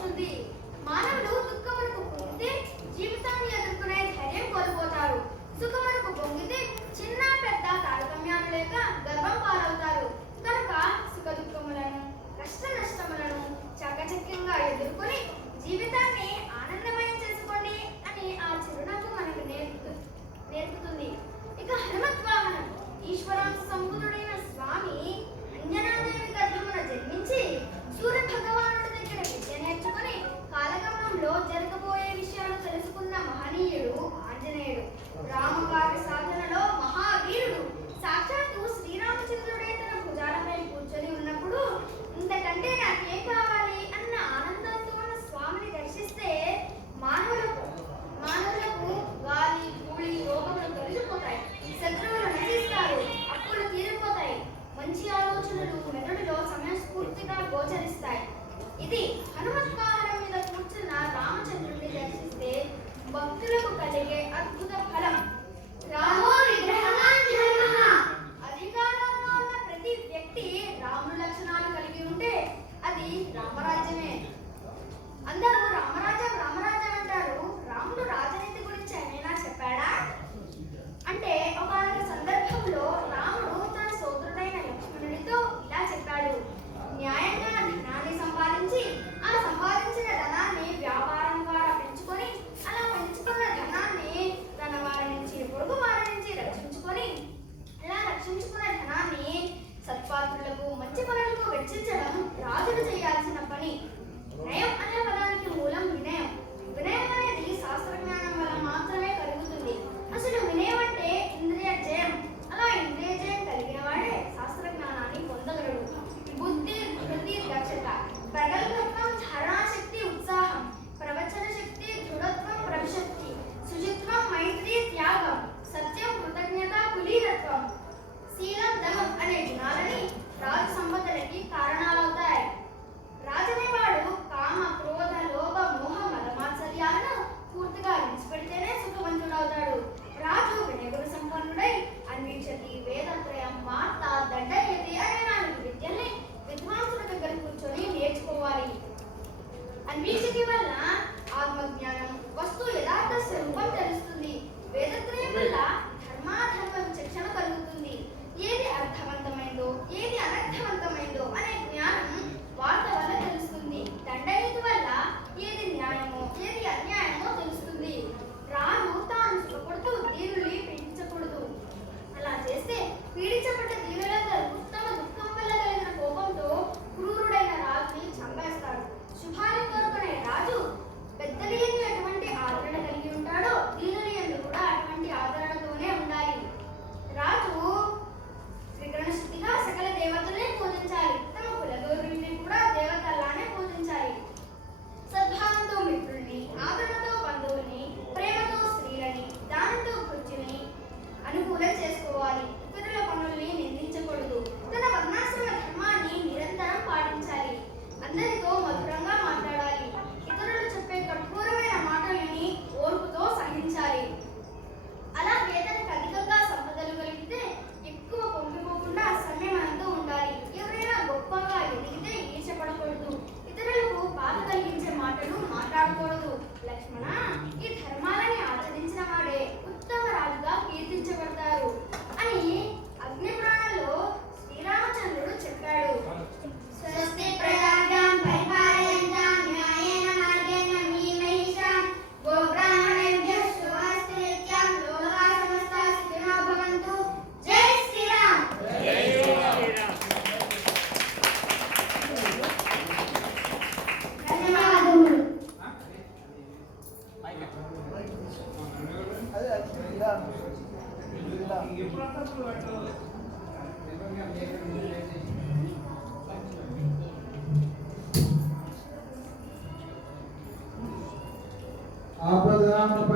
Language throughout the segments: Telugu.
వస్తుంది మానవులు దుఃఖమునకు పొంగితే జీవితాన్ని ఎదుర్కొనే ధైర్యం కోల్పోతారు. సుఖమునకు పొంగితే చిన్న పెద్ద తారతమ్యాలు లేక గర్భం పాలవుతారు. కనుక సుఖ దుఃఖములను కష్ట నష్టములను చాకచక్యంగా ఎదుర్కొని జీవితాన్ని ఆనందమయం చేసుకోండి అని ఆ చిరునవ్వు మనకు నేర్పుతుంది నేర్పుతుంది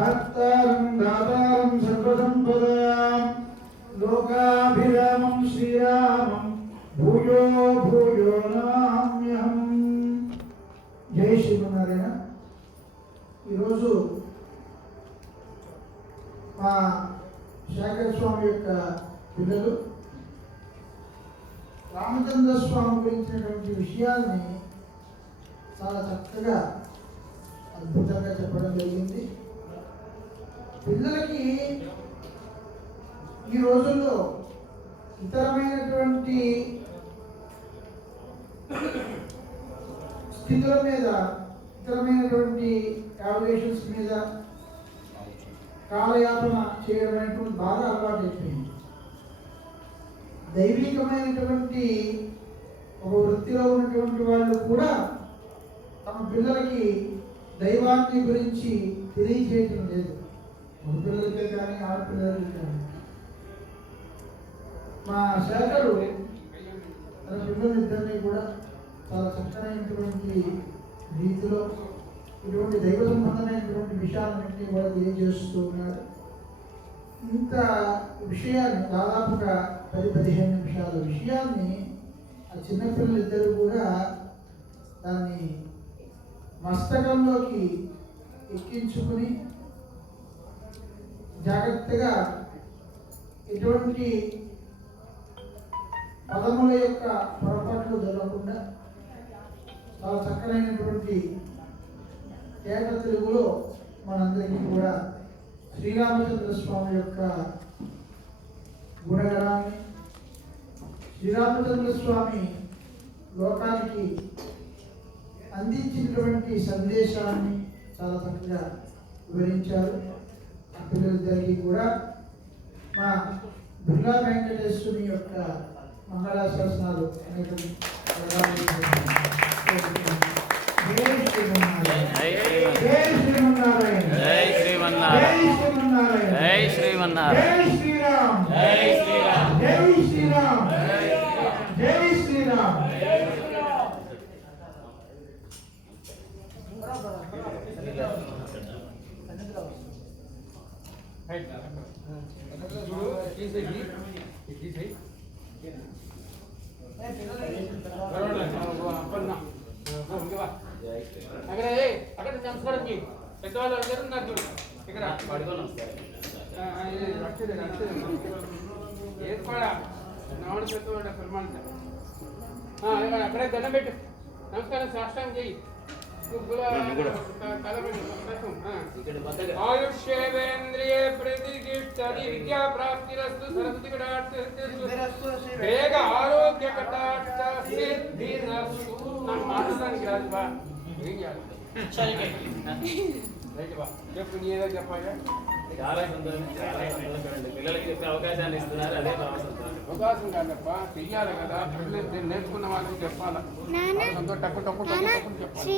కర్తారం దాతారం సర్వసంపదాం లోకాభిరామం శ్రీరామం భూయో భూయో నామ్యహం జై శ్రీమన్నారాయణ ఈరోజు మా శేఖర స్వామి యొక్క పిల్లలు రామచంద్ర స్వామి గురించినటువంటి విషయాల్ని చాలా చక్కగా అద్భుతంగా చెప్పడం జరిగింది. పిల్లలకి ఈ రోజుల్లో ఇతరమైనటువంటి స్థితుల మీద ఇతరమైనటువంటి యావిగేషన్స్ మీద కాలయాపన చేయడం అనేటువంటి బాగా అలవాటు అయిపోయింది. దైవికమైనటువంటి ఒక వృత్తిలో ఉన్నటువంటి వాళ్ళు కూడా తమ పిల్లలకి దైవాన్ని గురించి తెలియజేయటం లేదు. పిల్లలకే కానీ ఆడపిల్లలకి కానీ. మా శాఖలు తన పిల్లలిద్దరినీ కూడా చాలా చక్కనైనటువంటి రీతిలో ఇటువంటి దైవ సంబంధమైనటువంటి విషయాలన్నింటినీ కూడా తెలియజేస్తూ ఉన్నారు. ఇంత విషయాన్ని దాదాపుగా పది పదిహేను నిమిషాల విషయాన్ని ఆ చిన్నపిల్లలు ఇద్దరు కూడా దాన్ని మస్తకంలోకి ఎక్కించుకుని జాగ్రత్తగా ఎటువంటి పదముల యొక్క పొరపాట్లు జరగకుండా చాలా చక్కనైనటువంటి ఏక తెలుగులో మనందరికీ కూడా శ్రీరామచంద్ర స్వామి యొక్క గుణగణాన్ని శ్రీరామచంద్ర స్వామి లోకానికి అందించినటువంటి సందేశాన్ని చాలా చక్కగా వివరించారు. ఆ పిల్లలిద్దరికీ కూడా మా బిర్లా వెంకటేశ్వరుని యొక్క మంగళాశాసనాలు అనేక జై శ్రీమన్నారాయణ. జై శ్రీమన్నారాయణ. జై శ్రీమన్నారాయణ జై జై శ్రీమన్నారాయణ. శ్రీమన్నారాయణ జై శ్రీమన్నారాయణ. జై శ్రీరామ్ జై శ్రీరామ్. జై శ్రీరామ్ జై శ్రీరామ్ అక్కడ అక్కడ నమస్కారం పెద్దవాళ్ళు అందరూ ఉన్నారు చూడు ఇక్కడ ఆ, ఆ, పెద్దవాడు పెరుమాళ అక్కడే దండం పెట్టు నమస్కారం సాష్టాంగం చెయ్యి ఆయుష్యేంద్రియ ప్రతిష్టది విద్యా ప్రాప్తిరస్తు సరస్వతి కటాక్ష వేగ ఆరోగ్య కటాక్ష సిద్ధిరస్తు నాకు మాట్లాడడానికి రాదు బా ఏం చేయాలి చెప్పు నీ ఏదో చెప్పాలి చాలా సంతోషం చాలా సంతోషం పిల్లలకి చెప్పే అవకాశాన్ని ఇస్తున్నారు అదే బాగా సంతోషం అవకాశం కాదప్ప చెయ్యాలి కదా పిల్లలు నేర్చుకున్న వాళ్ళకి చెప్పాలి నాన్న అందరూ చెప్పాలి